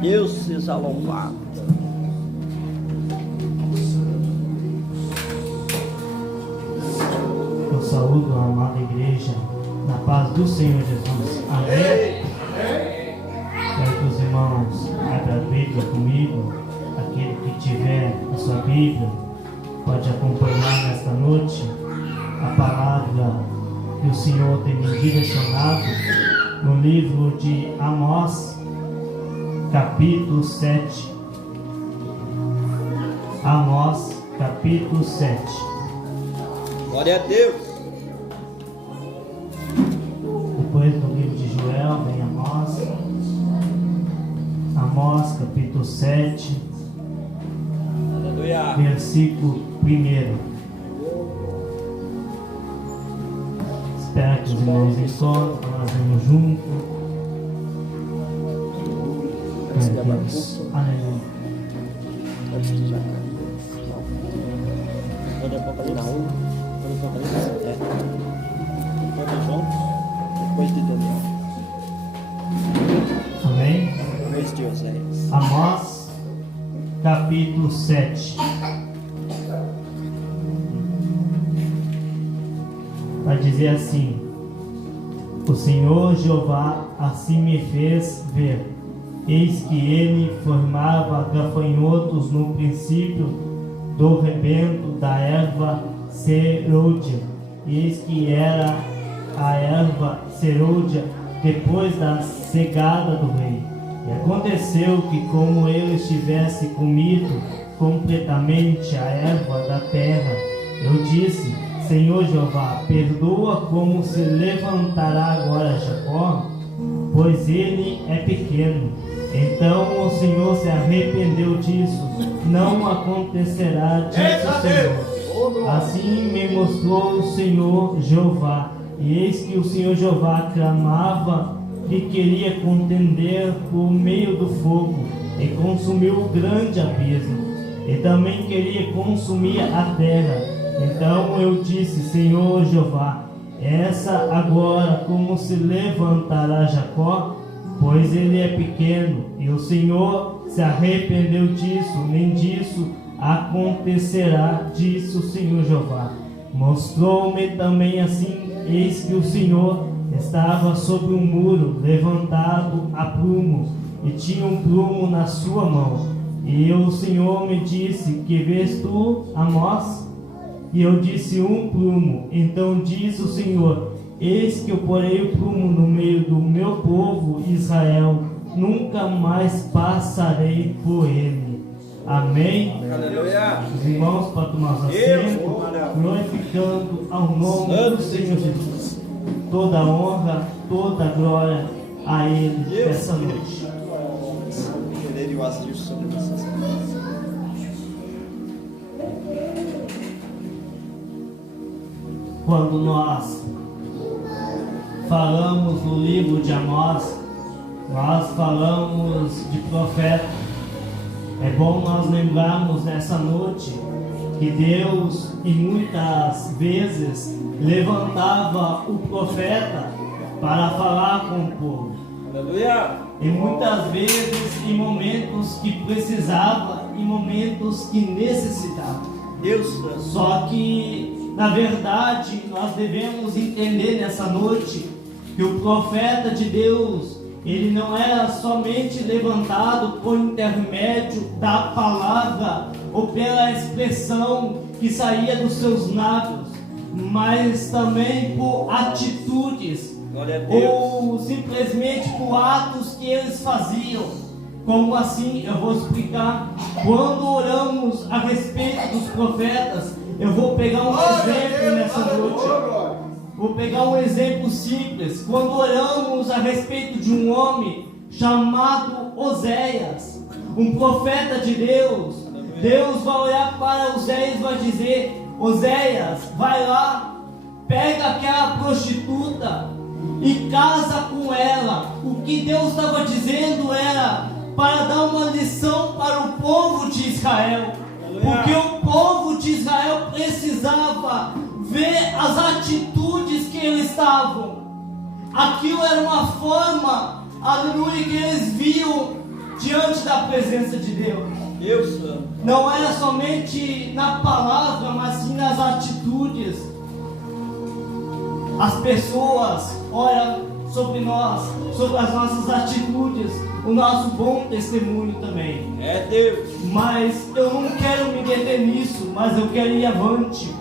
Deus seja louvado. Eu saúdo a amada igreja na paz do Senhor Jesus. Amém? Quero que os irmãos abram a Bíblia comigo. Aquele que tiver a sua Bíblia pode acompanhar nesta noite a palavra que o Senhor tem me direcionado no livro de Amós, capítulo 7. Amós, capítulo 7. Glória a Deus. Depois do livro de Joel vem Amós. Amós, capítulo 7, Aleluia. versículo 1. Espero que os irmãos encontram, nós vamos juntos. Aleluia. Quando Apocalipse na 1, quando Apocalipse quando João, depois de Daniel. Amém? Depois de Oséias. Amós, capítulo 7. Vai dizer assim: o Senhor Jeová assim me fez ver. Eis que ele formava gafanhotos no princípio do rebento da erva serôdia. Eis que era a erva serôdia depois da cegada do rei. E aconteceu que, como ele estivesse comido completamente a erva da terra, eu disse: Senhor Jeová, perdoa como se levantará agora Jacó, pois ele é pequeno. Então o Senhor se arrependeu disso, não acontecerá disso, Senhor. Assim me mostrou o Senhor Jeová, e eis que o Senhor Jeová clamava que queria contender por meio do fogo, e consumiu o grande abismo, e também queria consumir a terra. Então eu disse: Senhor Jeová, essa agora como se levantará Jacó, pois ele é pequeno. E o Senhor se arrependeu disso, nem disso acontecerá, disse o Senhor Jeová. Mostrou-me também assim: eis que o Senhor estava sobre um muro, levantado a prumo, e tinha um prumo na sua mão. E o Senhor me disse: que vês tu, Amós? E eu disse: um prumo. Então disse o Senhor: eis que eu porei o prumo no meio do meu povo Israel, nunca mais passarei por ele. Amém? Aleluia. Os irmãos, para tomar assento, glorificando ao nome do Senhor Jesus. Toda honra, toda glória a Ele essa noite. Poder e vazio sobre vocês. Quando nós falamos no livro de Amós, nós falamos de profeta. É bom nós lembrarmos nessa noite que Deus, e muitas vezes, levantava o profeta para falar com o povo. Aleluia. E muitas vezes em momentos que precisava, em momentos que necessitava. Deus. Só que, na verdade, nós devemos entender nessa noite que o profeta de Deus, ele não era somente levantado por intermédio da palavra ou pela expressão que saía dos seus lábios, mas também por atitudes ou simplesmente por atos que eles faziam. Como assim? Eu vou explicar. Quando oramos a respeito dos profetas, eu vou pegar um exemplo nessa noite. Vou pegar um exemplo simples. Quando oramos a respeito de um homem chamado Oséias, um profeta de Deus, Deus vai olhar para Oséias e vai dizer: Oséias, vai lá, pega aquela prostituta e casa com ela. O que Deus estava dizendo era para dar uma lição para o povo de Israel, porque o povo de Israel precisava ver as atitudes que eles estavam. Aquilo era uma forma, aleluia, que eles viam diante da presença de Deus. Deus Santo. Não é somente na palavra, mas sim nas atitudes. As pessoas olham sobre nós, sobre as nossas atitudes, o nosso bom testemunho também. É Deus. Mas eu não quero me deter nisso, mas eu quero ir avante.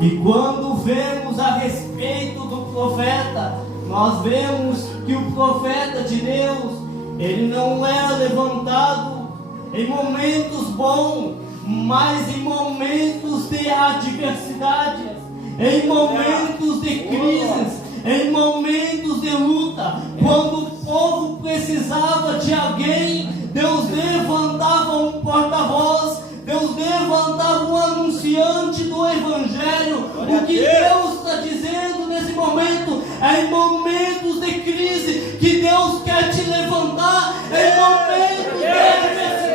E quando vemos a respeito do profeta, nós vemos que o profeta de Deus, ele não era levantado em momentos bons, mas em momentos de adversidades, em momentos de crises, em momentos de luta. Quando o povo precisava de alguém, Deus levantava um porta-voz, Deus levantava um anunciante do Evangelho. O que Deus está dizendo nesse momento é em momentos de crise que Deus quer te levantar, em momentos de adversidade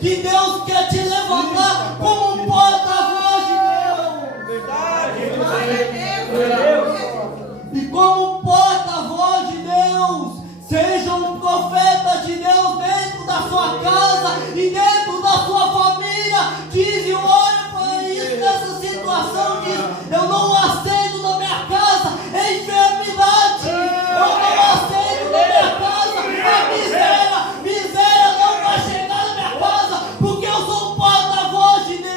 que Deus quer te levantar como um porta-voz de Deus. Verdade. E como porta-voz de Deus, seja um profeta de Deus dentro da sua casa e dentro da sua família. Diz e olha para isso nessa situação. Diz: eu não aceito na minha casa a enfermidade. Eu não aceito na minha casa a miséria. Miséria não vai chegar na minha casa, porque eu sou um porta-voz de Deus.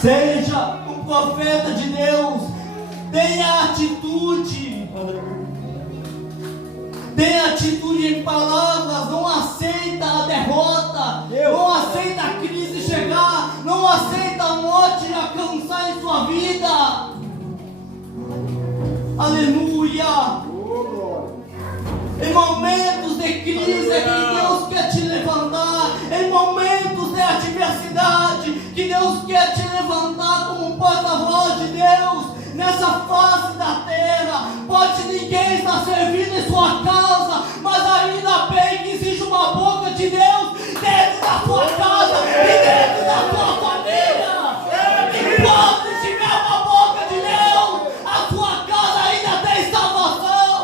Seja um profeta de Deus, tenha atitude, tenha atitude em palavras, não aceita a derrota, não aceita a crise chegar, não aceita a morte alcançar em sua vida. Aleluia! Em momentos de crise é que Deus quer te levantar. Em momentos de adversidade que Deus quer te levantar como um porta-voz de Deus nessa face da terra. Pode ninguém estar servindo em sua casa, mas ainda bem que existe uma boca de Deus dentro da sua casa e dentro da sua família. Enquanto tiver uma boca de Deus, a sua casa ainda tem salvação.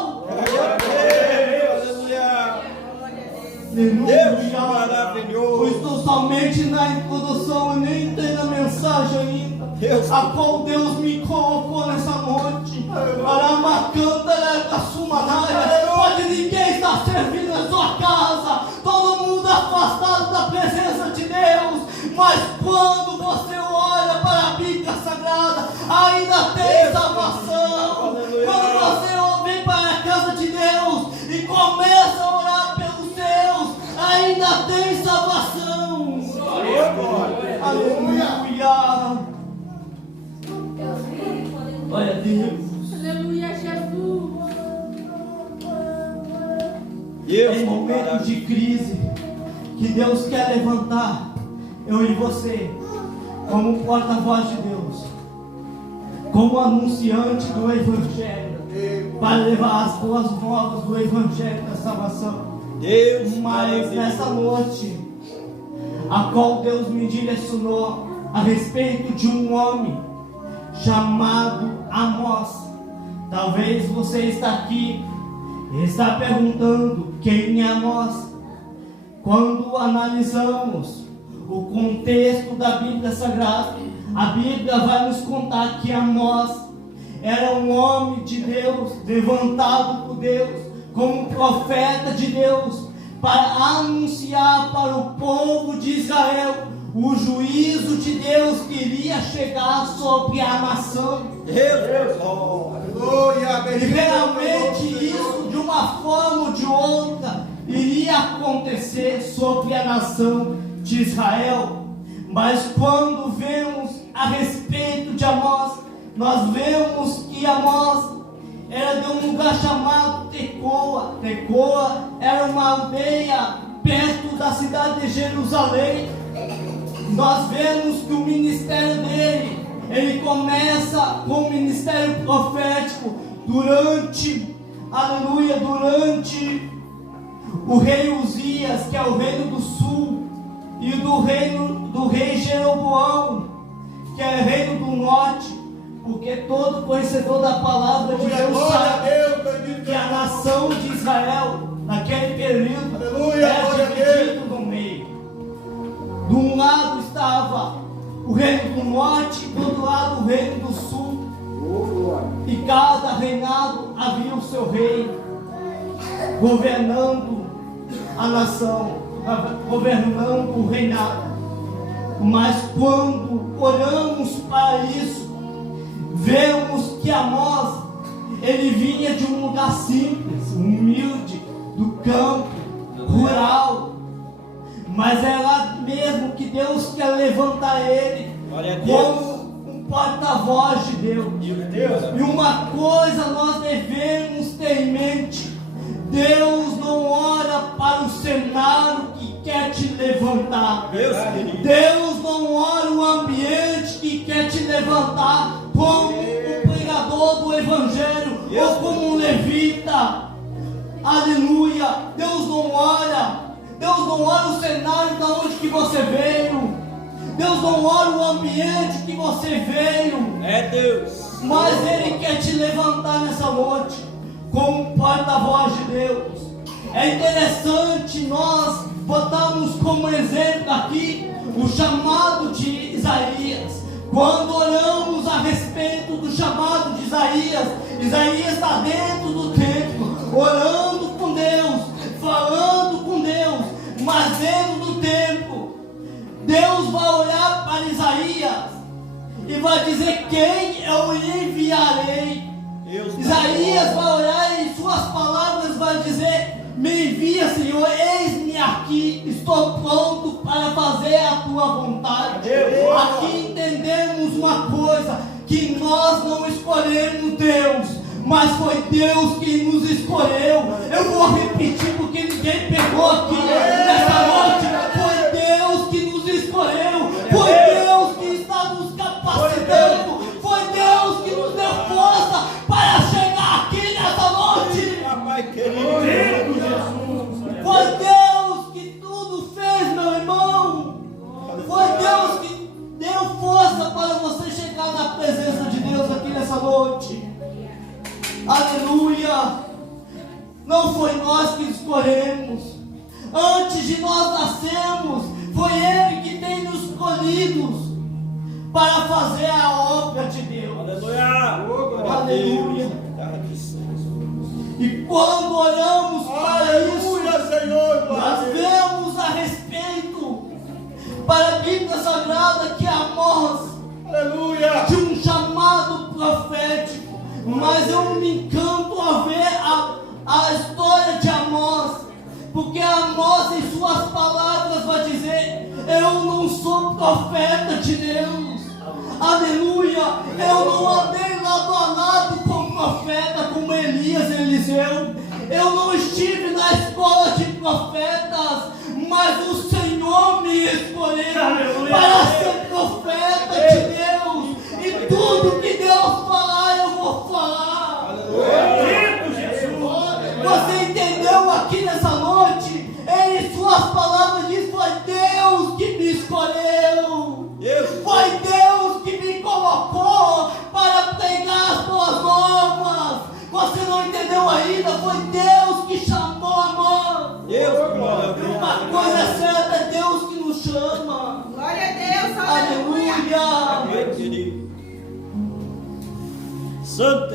Deus maravilhoso. Eu estou somente na introdução e nem tem na mensagem ainda. Deus. A qual Deus me colocou nessa noite. Pode ninguém estar servindo na sua casa, todo mundo afastado da presença de Deus, mas quando você olha para a Bíblia Sagrada, ainda tem salvação. Quando você vem para a casa de Deus e começa a orar pelos seus, ainda tem salvação. Aleluia. Glória a Deus. Aleluia, Jesus. Em momentos de crise que Deus quer levantar eu e você como porta-voz de Deus, como anunciante do Evangelho, para levar as boas novas do Evangelho da salvação. Deus, mas nessa noite, a qual Deus me direcionou a respeito de um homem chamado Amós. Talvez você está aqui e está perguntando quem é Amós. Quando analisamos o contexto da Bíblia Sagrada, a Bíblia vai nos contar que Amós era um homem de Deus, levantado por Deus, como profeta de Deus, para anunciar para o povo de Israel o juízo de Deus que iria chegar sobre a nação. E realmente isso, de uma forma ou de outra, iria acontecer sobre a nação de Israel. Mas quando vemos a respeito de Amós, nós vemos que Amós era de um lugar chamado Tecoa. Tecoa era uma aldeia perto da cidade de Jerusalém. Nós vemos que o ministério dele, ele começa com o ministério profético durante o rei Uzias, que é o reino do sul, e do rei Jeroboão, que é reino do norte, porque todo conhecedor da palavra de Deus sabe que a nação de Israel, naquele período, era dividida no meio. De um lado estava o reino do norte, do outro lado o reino do sul, e cada reinado havia o seu rei, governando a nação, governando o reinado. Mas quando olhamos para isso, vemos que Amós, ele vinha de um lugar simples, humilde, do campo, rural, mas é lá mesmo que Deus quer levantar ele como um porta-voz de Deus. E uma coisa nós devemos ter em mente: Deus não olha para o cenário que quer te levantar. Deus não olha o ambiente que quer te levantar como um pregador do evangelho ou como um levita. Aleluia. Deus não olha o cenário de onde que você veio. Deus não olha o ambiente que você veio. É Deus. Mas Ele quer te levantar nessa noite como um porta-voz de Deus. É interessante nós botarmos como exemplo aqui o chamado de Isaías. Quando olhamos a respeito do chamado de Isaías, Isaías está dentro do templo, orando com Deus, falando com Deus, mas dentro do templo, Deus vai olhar para Isaías e vai dizer: quem eu enviarei? Isaías vai olhar e em suas palavras vai dizer: me envia, Senhor, eis-me aqui, estou pronto para fazer a tua vontade. Aqui entendemos uma coisa, que nós não escolhemos Deus, mas foi Deus que nos escolheu. Eu vou repetir porque ninguém pegou aqui nessa noite. Foi Deus que nos escolheu, foi Deus que está nos capacitando, foi Deus que nos deu força para chegar aqui nessa noite. Foi Deus que tudo fez, meu irmão. Foi Deus que deu força para você chegar na presença de Deus aqui nessa noite. Aleluia. Não foi nós que escolhemos. Antes de nós nascermos, foi Ele que tem nos escolhido para fazer a obra de Deus. Aleluia. Aleluia. E quando olhamos para isso, Senhor, nós vemos a respeito para a Bíblia Sagrada que Amós de um chamado profético. Mas eu me encanto a ver a história de Amós, porque Amós em suas palavras vai dizer: eu não sou profeta de Deus. Aleluia. Eu não andei lado a lado com profeta como Elias e Eliseu. Eu não estive na escola de profetas, mas o Senhor me escolheu para ser profeta de Deus. E tudo que Deus falar, eu vou falar. Você entendeu aqui nessa noite? Em suas palavras diz: foi Deus que me escolheu. Foi Deus que me colocou para pregar as boas novas. Você não entendeu ainda? Foi Deus que chamou a mão. Uma coisa é certa, é Deus que nos chama. Glória a Deus, aleluia.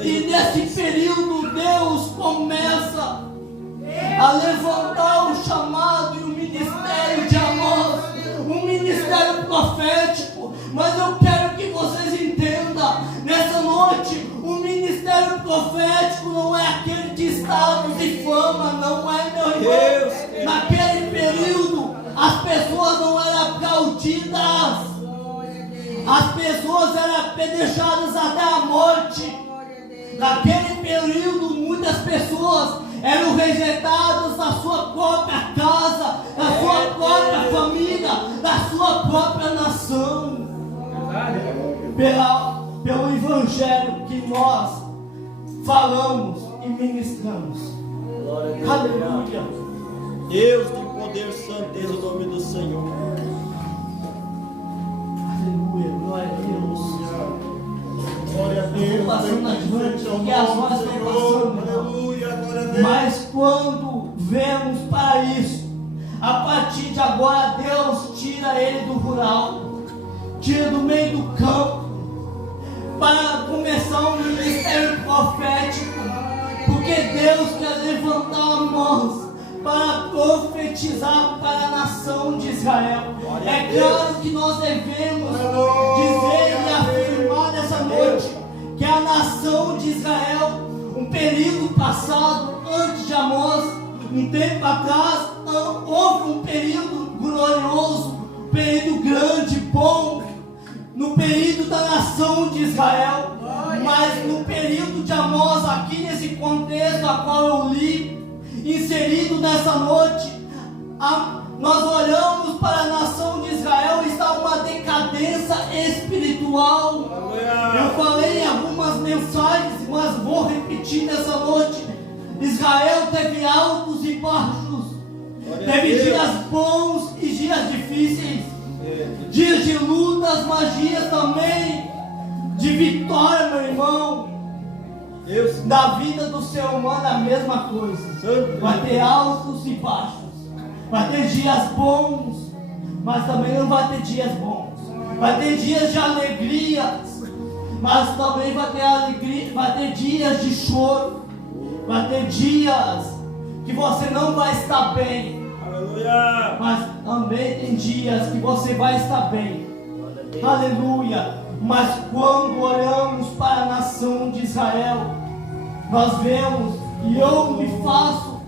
E nesse período Deus começa a levantar o chamado e o ministério de Amós, um ministério profético. Mas eu quero que vocês entendam nessa noite: o ministério profético não é aquele de status e fama, não é, meu irmão. Naquele período as pessoas não eram aplaudidas, as pessoas eram apedrejadas até a morte. Naquele período muitas pessoas eram rejeitadas da sua própria casa, da sua própria família, da sua própria nação, pelo evangelho que nós falamos e ministramos. Aleluia. Deus tem poder, santo, o nome do Senhor. Aleluia, glória a Deus. eu vou passando adiante, porque as horas estão passando. Aleluia, glória a Deus. Mas quando vemos para isso, a partir de agora Deus tira ele do rural, tira do meio do campo, para começar um ministério profético, porque Deus quer levantar nós para profetizar para a nação de Israel. É claro que nós devemos dizer e afirmar nessa noite que a nação de Israel, um período passado, antes de Amós, um tempo atrás, houve um período glorioso, um período grande, bom, no período da nação de Israel. Mas no período de Amós, aqui nesse contexto a qual eu li, inserido nessa noite, nós olhamos para a nação de Israel e está uma decadência espiritual. Eu falei em algumas mensagens, mas vou repetir nessa noite. Israel teve altos e baixos, teve dias bons e dias difíceis, dias de lutas, mas dias também de vitória, meu irmão. Da vida do ser humano a mesma coisa. Vai ter altos e baixos, vai ter dias bons, mas também não vai ter dias bons. Vai ter dias de alegria, mas também vai ter alegria, vai ter dias de choro, vai ter dias que você não vai estar bem. Aleluia. Mas também tem dias que você vai estar bem. Aleluia. Mas quando olhamos para a nação de Israel, nós vemos, e eu me faço,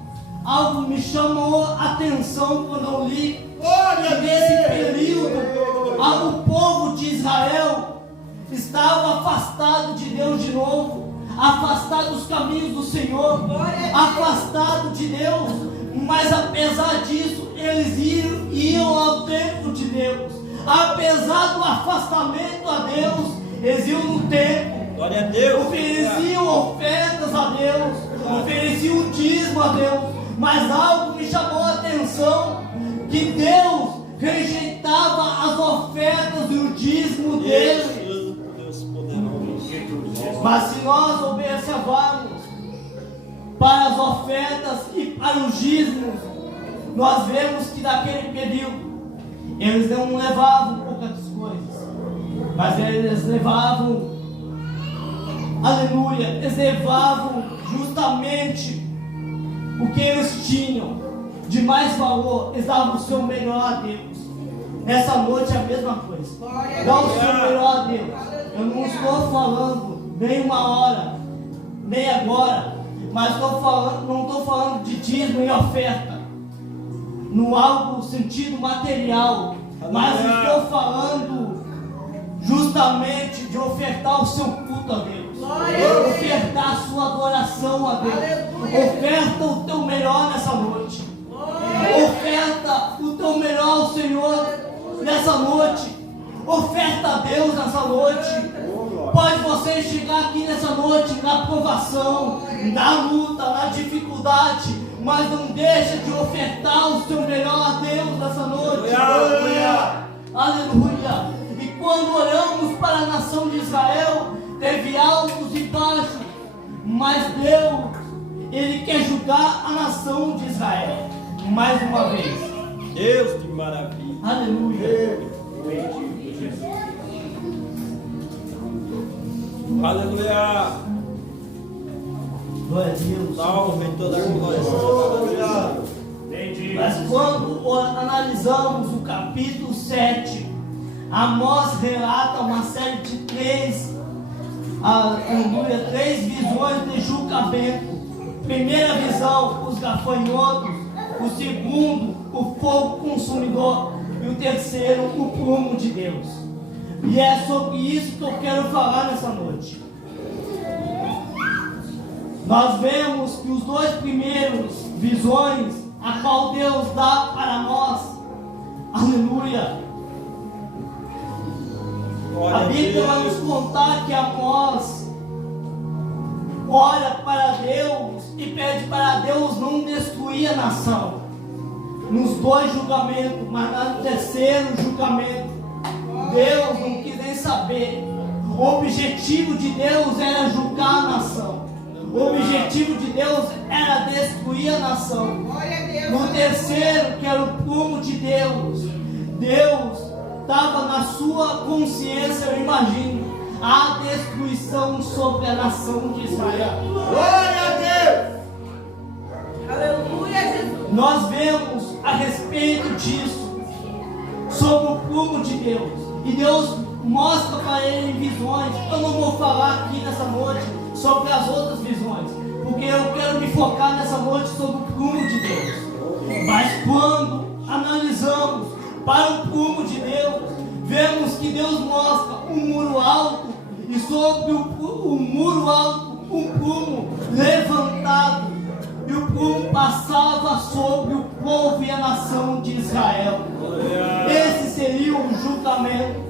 algo me chamou a atenção quando eu li, que nesse período, o povo de Israel estava afastado de Deus de novo, afastado dos caminhos do Senhor, afastado de Deus, mas apesar disso, eles iam ao templo de Deus. Apesar do afastamento a Deus, eles iam no templo, glória a Deus, ofereciam ofertas a Deus, ofereciam dízimo a Deus, mas algo me chamou a atenção, que Deus rejeitava as ofertas e o dízimo dele. Deus poderoso. Mas se nós observarmos para as ofertas e para os dízimos, nós vemos que naquele período eles não levavam poucas coisas, mas eles levavam, aleluia, eles levavam justamente o que eles tinham de mais valor. Eles davam o seu melhor a Deus. Nessa noite é a mesma coisa. Dá o seu melhor a Deus. Eu não estou falando nem uma hora, nem agora, mas não estou falando de dízimo e oferta no algo sentido material, mas estou falando justamente de ofertar o seu culto a Deus, ofertar a sua adoração a Deus. Oferta o teu melhor nessa noite, oferta o teu melhor ao Senhor nessa noite, oferta a Deus nessa noite. Pode você chegar aqui nessa noite na provação, na luta, na dificuldade, mas não deixa de ofertar o seu melhor a Deus nessa noite. Aleluia. Aleluia. E quando olhamos para a nação de Israel, teve altos e baixos, mas Deus, Ele quer julgar a nação de Israel mais uma vez. Deus, que maravilha. Aleluia. Aleluia. Glória a Deus. Salve toda a glória. Mas quando analisamos o capítulo 7, Amós relata uma série de três visões de julgamento. Primeira visão, os gafanhotos. O segundo, o fogo consumidor. E o terceiro, o prumo de Deus. E é sobre isso que eu quero falar nessa noite. Nós vemos que os dois primeiros visões, a qual Deus dá para nós, aleluia, a Bíblia vai nos contar que Amós ora para Deus e pede para Deus não destruir a nação nos dois julgamentos, mas no terceiro julgamento Deus não quis nem saber. O objetivo de Deus era julgar a nação. O objetivo de Deus era destruir a nação. No terceiro, que era o prumo de Deus, Deus estava na sua consciência, eu imagino, a destruição sobre a nação de Israel. Glória a Deus! Aleluia, Jesus. Nós vemos a respeito disso, sobre o prumo de Deus. E Deus mostra para ele em visões. Eu não vou falar aqui nessa noite sobre as outras visões, porque eu quero me focar nessa noite sobre o prumo de Deus. Mas quando analisamos para o prumo de Deus, vemos que Deus mostra um muro alto, e sobre o muro alto, um prumo levantado, e o prumo passava sobre o povo e a nação de Israel. Esse seria um julgamento.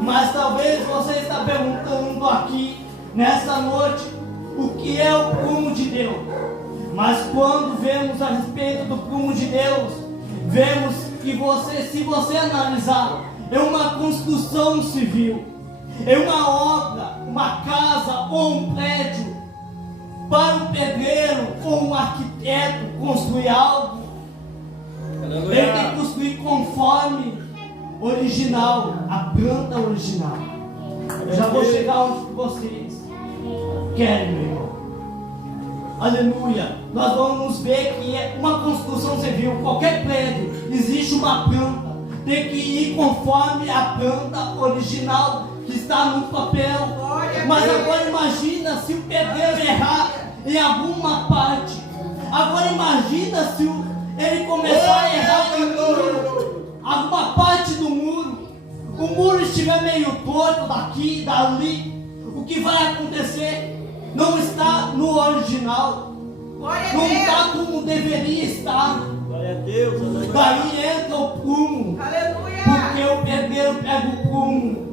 Mas talvez você está perguntando aqui, nessa noite, o que é o prumo de Deus. Mas quando vemos a respeito do prumo de Deus, vemos que se você analisar, é uma construção civil, é uma obra, uma casa ou um prédio. Para um pedreiro ou um arquiteto construir algo, ele tem que construir conforme original, a planta original. Eu já vou chegar onde vocês querem, meu irmão. Aleluia. Nós vamos ver que é uma construção civil, qualquer prédio, existe uma planta. Tem que ir conforme a planta original que está no papel. Mas agora imagina se o pedreiro errar em alguma parte. Agora imagina se ele começar a errar em alguma parte do muro. O muro estiver meio torto daqui, dali. O que vai acontecer? Não está no original. Não está como deveria estar. Glória a Deus! Daí entra o prumo. Porque o pedreiro pega o prumo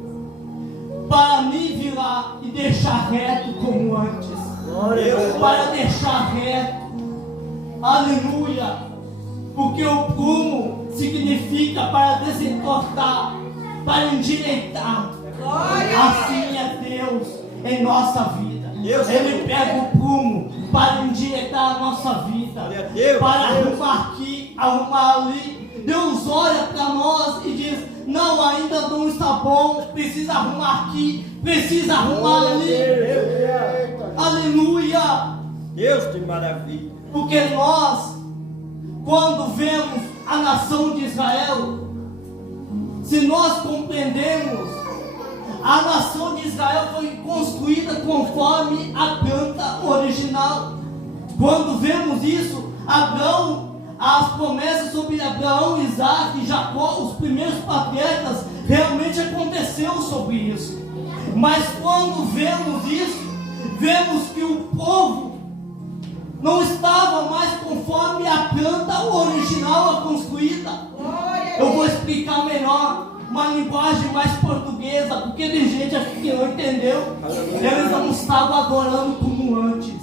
para nivelar e deixar reto como antes. Para deixar reto. Aleluia. Porque o prumo significa para desentortar, para endireitar. Assim é Deus em nossa vida. Ele pega o prumo para endireitar a nossa vida, para arrumar aqui, arrumar ali. Deus olha para nós e diz: não, ainda não está bom, precisa arrumar aqui, precisa arrumar ali. Aleluia. Deus de maravilha. Porque nós, quando vemos a nação de Israel, se nós compreendemos, a nação de Israel foi construída conforme a planta original. Quando vemos isso, Abraão, as promessas sobre Abraão, Isaac e Jacó, os primeiros patriarcas, realmente aconteceu sobre isso. Mas quando vemos isso, vemos que o povo não estava mais conforme a planta original construída. Eu vou explicar melhor, uma linguagem mais portuguesa, porque tem gente aqui que não entendeu. Eles não estavam adorando como antes.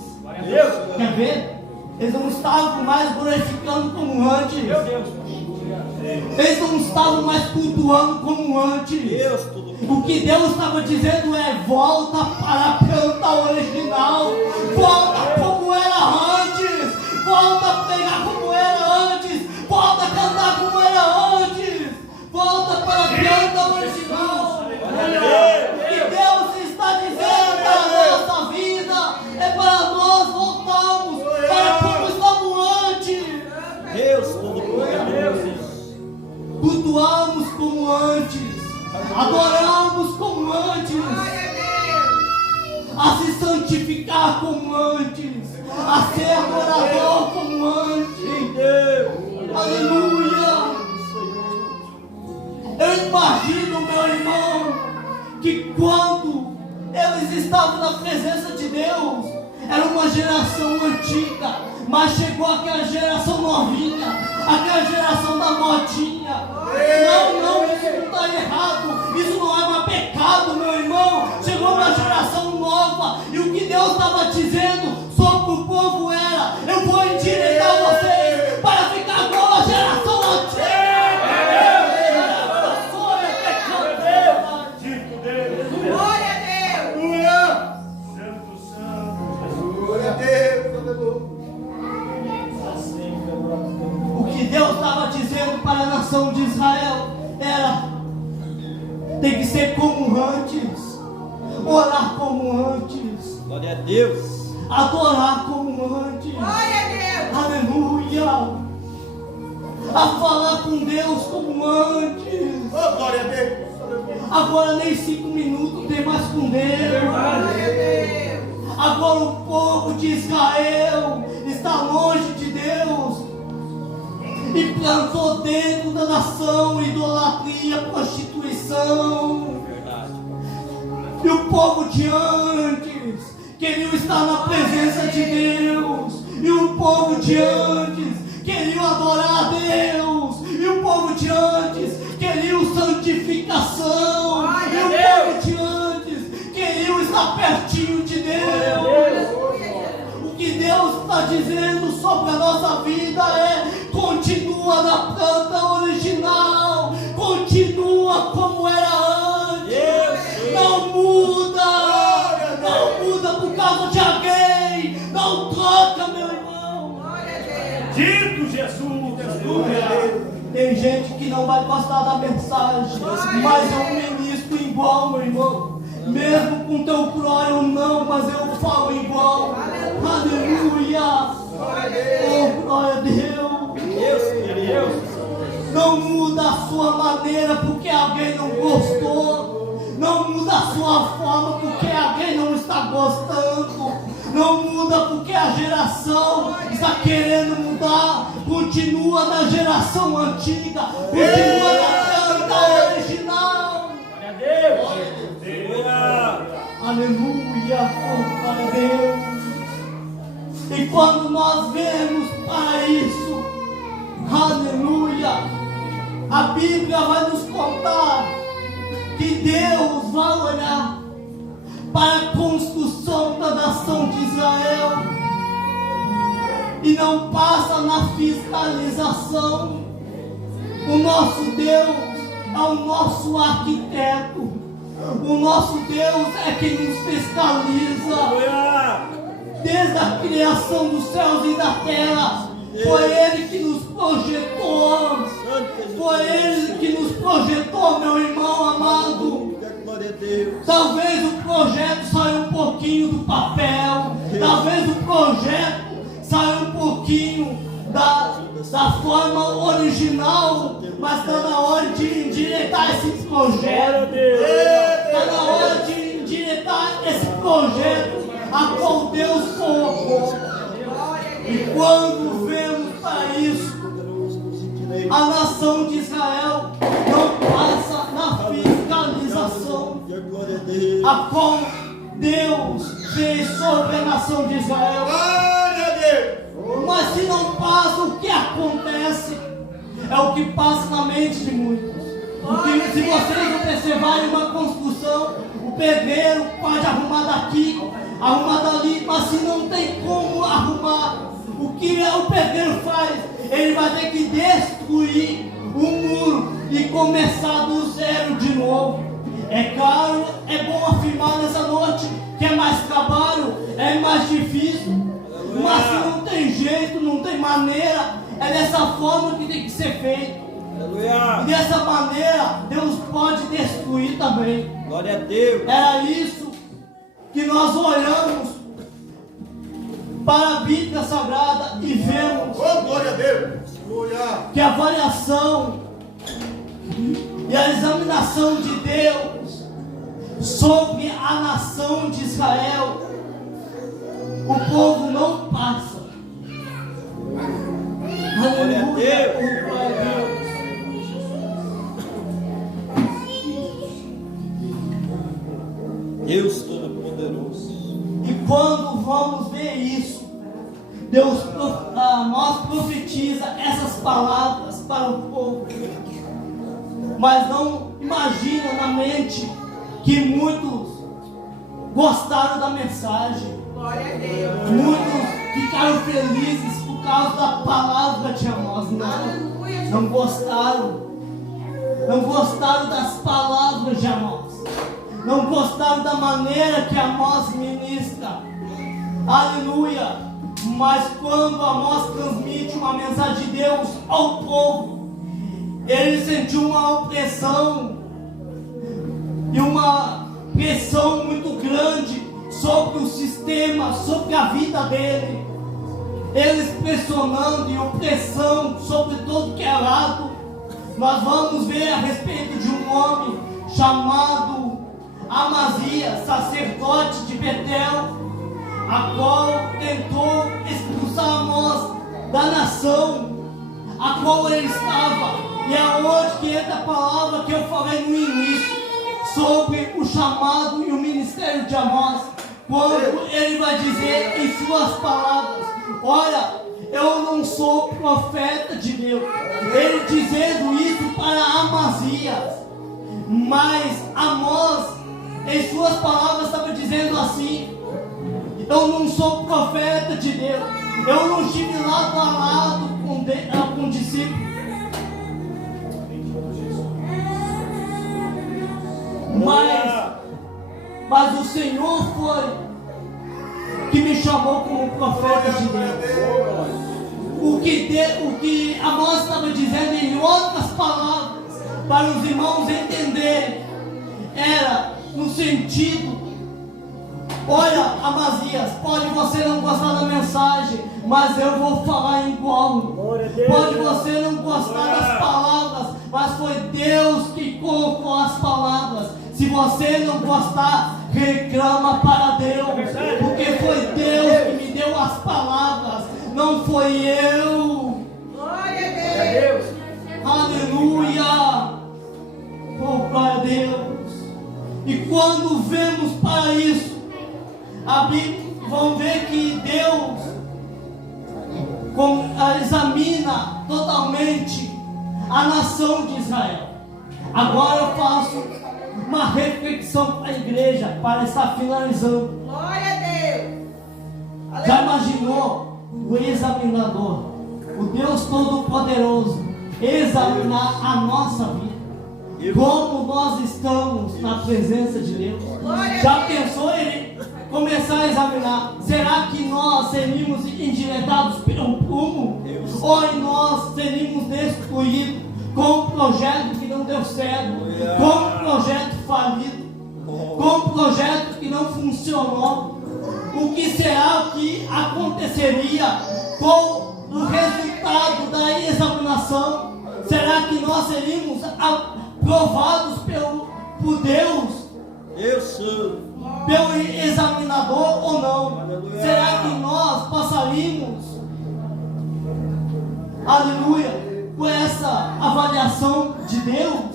Quer ver? Eles não estavam mais glorificando como antes. Eles não estavam mais cultuando como antes. O que Deus estava dizendo é: volta para a planta original. Volta como era antes. Volta a pregar como era antes. Volta a cantar como era antes. Volta para a planta original. O que Deus está dizendo para a nossa vida é para nós voltarmos para como estávamos antes. Deus Todo-Poderoso. Cultuamos como antes. Adoramos como antes. A se santificar como antes. A ser adorador como antes. Aleluia. Eu imagino, meu irmão, que quando eles estavam na presença de Deus, era uma geração antiga, mas chegou aquela geração novinha, aquela geração da modinha. Não, isso não está errado, isso não é pecado, meu irmão. Chegou uma geração nova, e o que Deus estava dizendo sobre o povo era: eu vou endireitar vocês para ficar igual a geração antiga. como antes. Glória a Deus. Adorar como antes. Glória a Deus. Aleluia. A falar com Deus como antes. Oh, glória a Deus. Agora nem 5 minutos tem mais com Deus. Glória a Deus. Agora o povo de Israel está longe de Deus e plantou dentro da nação idolatria, prostituição. Verdade. E o povo de antes queria estar na presença de Deus. E o povo de antes queria adorar a Deus. E o povo de antes queria santificação. E o povo de antes queria estar pertinho de Deus. O que Deus está dizendo sobre a nossa vida é: continua na planta original, continua como era antes, não muda por causa de alguém, não troca, meu irmão. Glória a Deus. Dito Jesus, aleluia. Tem gente que não vai gostar da mensagem, mas eu ministro igual, meu irmão. Mesmo com teu glória ou não, mas eu falo igual. Aleluia. Oh, glória a Deus. Não muda a sua maneira porque alguém não gostou. Não muda a sua forma porque alguém não está gostando. Não muda porque a geração está querendo mudar. Continua na geração antiga. Continua na planta original. Glória a Deus. Aleluia, oh, glória a Deus. E quando nós vemos para isso, aleluia, a Bíblia vai nos contar que Deus vai olhar para a construção da nação de Israel e não passa na fiscalização. O nosso Deus é o nosso arquiteto. O nosso Deus é quem nos fiscaliza. Desde a criação dos céus e da terra, foi Ele que nos projetou. Foi Ele que nos projetou, meu irmão amado. Glória a Deus. Talvez o projeto saia um pouquinho do papel. Talvez o projeto saia um pouquinho da forma original. Mas está na hora de endireitar esse projeto. Está na hora de endireitar esse projeto a qual Deus colocou. E quando vemos para isso, a nação de Israel não passa na fiscalização Glória a Deus. a qual Deus fez sobre a nação de Israel. Glória a Deus. Mas se não passa, o que acontece é o que passa na mente de muitos. Porque se vocês observarem uma construção, o pedreiro pode arrumar daqui, arrumar dali, mas se não tem como arrumar, o que o pedreiro faz? Ele vai ter que destruir o muro e começar do zero de novo. É claro, é bom afirmar nessa noite que é mais trabalho, é mais difícil, mas se não tem jeito, não tem maneira, é dessa forma que tem que ser feito. Aleluia. E dessa maneira, Deus pode destruir também. Glória a Deus. Era isso que nós olhamos para a Bíblia Sagrada e vemos Oh, glória a Deus. Aleluia. que a avaliação e a examinação de Deus sobre a nação de Israel, o povo não passa. Glória a Deus. Oh, glória a Deus. Deus Todo-Poderoso. E quando vamos ver isso, nós profetiza essas palavras para o povo, mas não imagina na mente que muitos gostaram da mensagem, Glória a Deus. muitos ficaram felizes por causa da palavra de Amós. Aleluia. Não gostaram das palavras de Amós, não gostaram da maneira que Amós ministra. Aleluia. Mas quando Amós transmite uma mensagem de Deus ao povo, ele sentiu uma opressão e uma pressão muito grande sobre o sistema, sobre a vida dele. Eles pressionando e opressão sobre todo que é lado. Nós vamos ver a respeito de um homem chamado Amazias, sacerdote de Betel, a qual tentou expulsar Amós da nação a qual ele estava. E é onde que entra a palavra que eu falei no início sobre o chamado e o ministério de Amós, quando ele vai dizer em suas palavras: olha, eu não sou profeta de Deus. Ele dizendo isso para Amazias, mas Amós em suas palavras estava dizendo assim: eu não sou profeta de Deus, eu não estive lado a lado com discípulos, mas o Senhor foi que me chamou como profeta de Deus. O que Amós estava dizendo em outras palavras, para os irmãos entenderem, era no sentido: olha, Amazias, pode você não gostar da mensagem, mas eu vou falar igual. Pode você não gostar das palavras, mas foi Deus que colocou as palavras. Se você não gostar, reclama para Deus, porque foi Deus que me deu as palavras, não foi eu. Glória a Deus. Aleluia. Oh, glória a Deus. E quando vemos para isso, a Bíblia, vão ver que Deus examina totalmente a nação de Israel. Agora eu faço uma reflexão para a igreja, para estar finalizando. Glória a Deus. Já imaginou o examinador, o Deus Todo-Poderoso, examinar a nossa vida? Como nós estamos na presença de Deus? Já pensou ele começar a examinar? Será que nós seríamos endireitados pelo prumo? Ou nós seríamos destruídos com um projeto que não deu certo, com um projeto falido, com um projeto que não funcionou? O que será que aconteceria com o resultado da examinação? Será que nós seríamos aprovados por Deus? Eu sou. Pelo examinador ou não? Aleluia. Será que nós passaríamos, aleluia, por essa avaliação de Deus?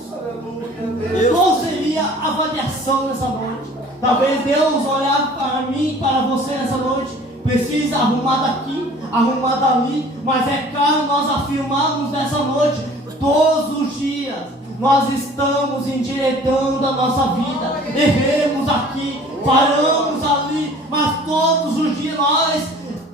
Qual seria a avaliação nessa noite? Talvez Deus olhar para mim, para você nessa noite: precisa arrumar daqui, arrumar dali. Mas é claro, nós afirmamos nessa noite, todos os dias nós estamos endireitando a nossa vida. Erremos aqui, paramos ali, mas todos os dias nós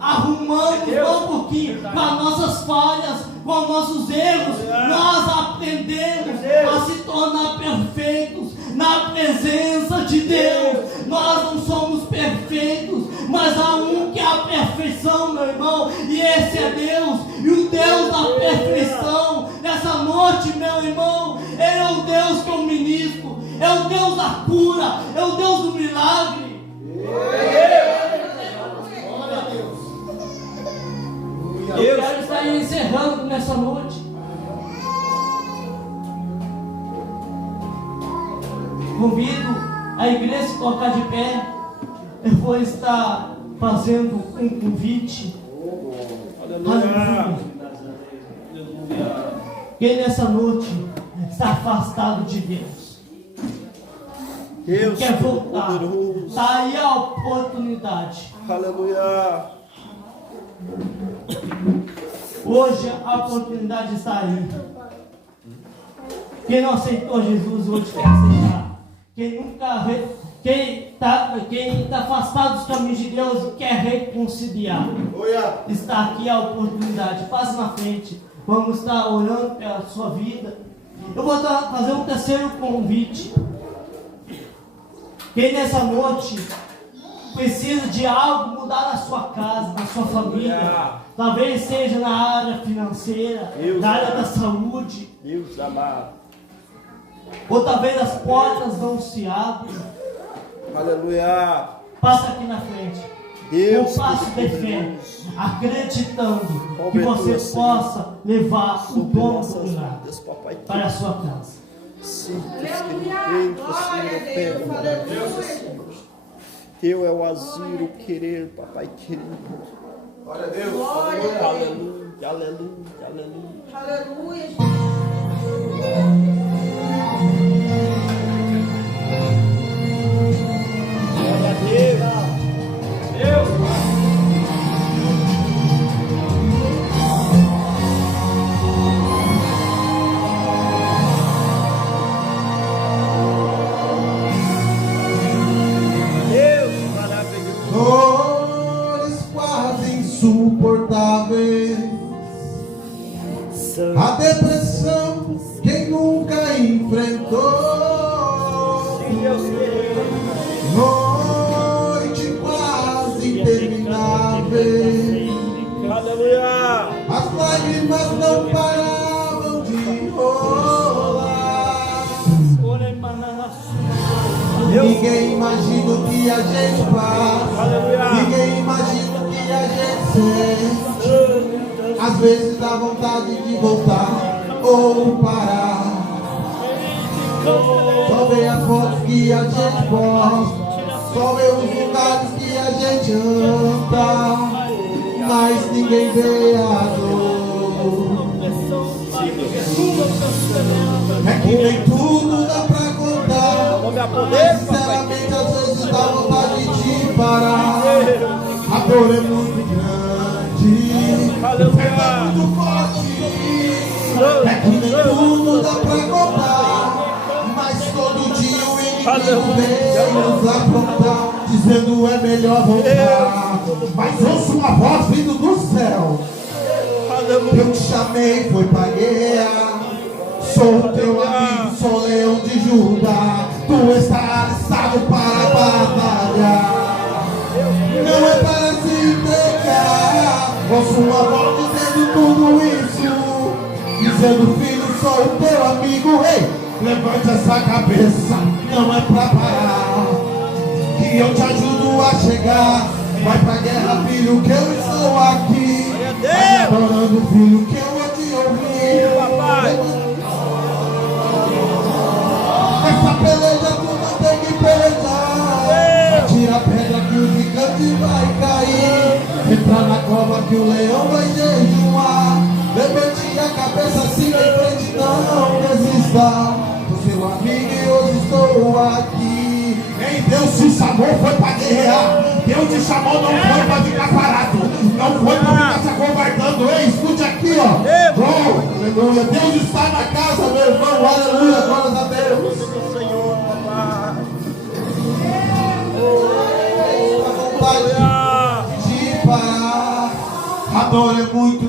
arrumamos um pouquinho com as nossas falhas, com os nossos erros. Nós aprendemos a se tornar perfeitos na presença de Deus. Nós não somos perfeitos, mas há um que é a perfeição, meu irmão, e esse é Deus. E o Deus da perfeição, nessa noite, meu irmão, Ele é o Deus que eu ministro, é o Deus da cura, é o Deus do milagre. Eu quero estar encerrando nessa noite. Convido a igreja a se colocar de pé. Eu vou estar fazendo um convite. Aleluia. Quem nessa noite está afastado de Deus, Deus quer voltar, poderoso. está aí a oportunidade. Aleluia. Hoje a oportunidade está aí. Quem não aceitou Jesus hoje quer aceitar. Quem está afastado dos caminhos de Deus e quer reconciliar, está aqui a oportunidade. Passe na frente. Vamos estar orando pela sua vida. Eu vou fazer um terceiro convite. Quem nessa noite precisa de algo mudar na sua casa, na sua família, talvez seja na área financeira, na área da saúde, Deus amado. ou talvez as portas não se abrem. Aleluia. Passa aqui na frente. Deus, Um passo de fé, acreditando que você possa levar o dono do milagre para a sua casa. Sim, Deus querido, o Senhor opera maravilhosas, Senhor. Teu é o agir, o querer, papai querido. Glória a Deus. Aleluia, aleluia, aleluia. Aleluia. Glória a Deus. Dores quase insuportáveis, a depressão quem nunca enfrentou, noite quase interminável, as lágrimas não paravam de rolar. Ninguém imagina o que a gente faz, ninguém imagina o que a gente sente. Às vezes dá vontade de voltar ou parar. Só vê as fotos que a gente posta, só vê os lugares que a gente anda, mas ninguém vê a dor. É que nem tudo dá pra contar, mas sinceramente às vezes dá vontade de parar. A dor é muito grande, é muito forte. É que nem tudo dá pra contar, mas todo dia o inimigo vem nos aprontar, dizendo é melhor voltar. Mas ouço uma voz vindo do céu: eu te chamei, foi pra guerra. Sou teu amigo, sou leão de Judá. Tu está alistado para batalhar. Não é para se entregar. Ouço uma voz dizendo tudo isso, dizendo filho, sou o teu amigo. Ei, levante essa cabeça, não é pra parar, que eu te ajudo a chegar. Vai pra guerra, filho, que eu estou aqui. Vai adorando, filho, que eu vou te ouvir. Essa peleja tu não tem que pelejar. Tira a pedra que o gigante vai cair. Entra na cova que o leão vai jejuar. Levante a cabeça, siga em frente, não desista. Sou seu amigo e hoje estou aqui. Ei, Deus te chamou, foi pra guerra. Deus te chamou, não foi pra ficar parado, não foi pra ficar se acovardando. Ei, escute aqui, ó. Oh, aleluia. Deus está na casa, meu irmão. Aleluia, glórias a Deus. Senhor, papai. A vontade de parar. A dor é muito